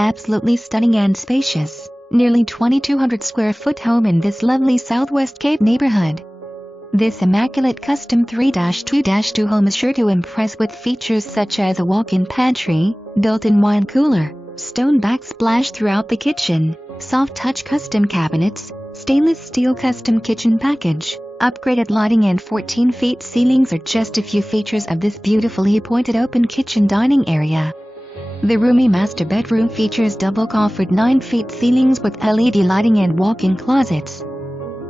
Absolutely stunning and spacious, nearly 2,200 square foot home in this lovely Southwest Cape neighborhood. This immaculate custom 3-2-2 home is sure to impress with features such as a walk-in pantry, built-in wine cooler, stone backsplash throughout the kitchen, soft-touch custom cabinets, stainless steel custom kitchen package, upgraded lighting and 14-feet ceilings are just a few features of this beautifully appointed open kitchen dining area. The roomy master bedroom features double coffered 9-feet ceilings with LED lighting and walk-in closets.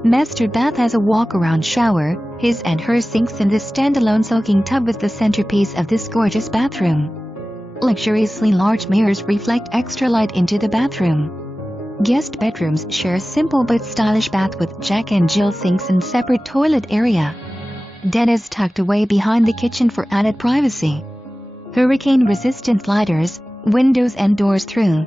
Master bath has a walk-around shower, his and her sinks and this standalone soaking tub is the centerpiece of this gorgeous bathroom. Luxuriously large mirrors reflect extra light into the bathroom. Guest bedrooms share a simple but stylish bath with Jack and Jill sinks and separate toilet area. Den is tucked away behind the kitchen for added privacy. Hurricane-resistant sliders, windows and doors through